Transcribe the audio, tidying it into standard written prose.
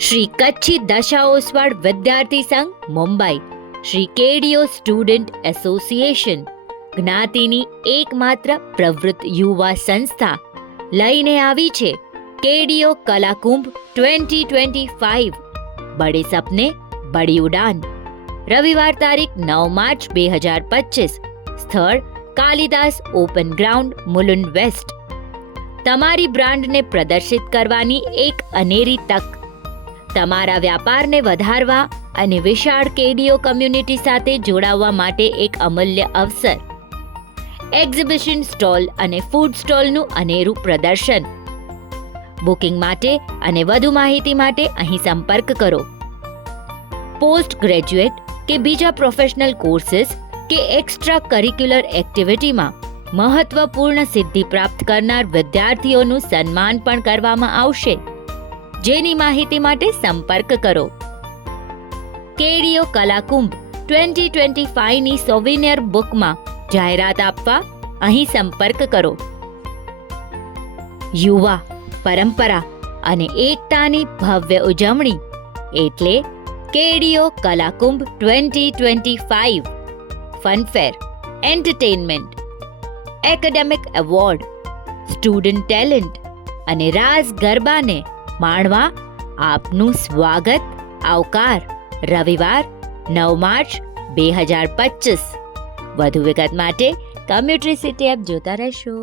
શ્રી કચ્છી દશા ઓસવાડ વિદ્યાર્થી સંઘ મુંબઈ, શ્રી કેડીઓ સ્ટુડન્ટ એસોસિએશન, જ્ઞાતિની એકમાત્ર પ્રવૃત્ત યુવા સંસ્થા લઈને આવી છે કેડીઓ કલાકુંભ 2025, બડે સપને બડી ઉડાન. રવિવાર તારીખ 9 માર્ચ 2025, સ્થળ Kalidas open ground, Mulund west. તમારી બ્રાન્ડને પ્રદર્શિત કરવાની એક અનેરી તક, તમારા વ્યાપારને વધારવા અને વિશાળ કેડીઓ કમ્યુનિટી સાથે જોડાવા માટે એક અમૂલ્ય અવસર. એક્ઝિબિશન સ્ટોલ અને ફૂડ સ્ટોલનું અનેરું પ્રદર્શન. બુકિંગ માટે અને વધુ માહિતી માટે અહીં સંપર્ક કરો. પોસ્ટ ગ્રેજ્યુએટ કે બીજા પ્રોફેશનલ કોર્સીસ કે એક્સ્ટ્રા કરિક્યુલર એક્ટિવિટીમાં મહત્વપૂર્ણ સિદ્ધિ પ્રાપ્ત કરનાર વિદ્યાર્થીઓનું સન્માન પણ કરવામાં આવશે, જેની માહિતી માટે સંપર્ક કરો. કેડીઓ કલાકુંભ 2025ની સોવિનિયર બુકમાં જાહેરાત આપવા અહીં સંપર્ક કરો. યુવા, પરંપરા અને એકતાની ભવ્ય ઉજવણી એટલે કેડીઓ કલાકુંભ 2025. Fun fair, entertainment, academic award, student talent અને રાસ ગરબાને માણવા આપનું સ્વાગત, આવકાર. રવિવાર 9 માર્ચ 2025. વધુ વિગત માટે કમ્યુટ્રી સિટી એપ જોતા રહેશો.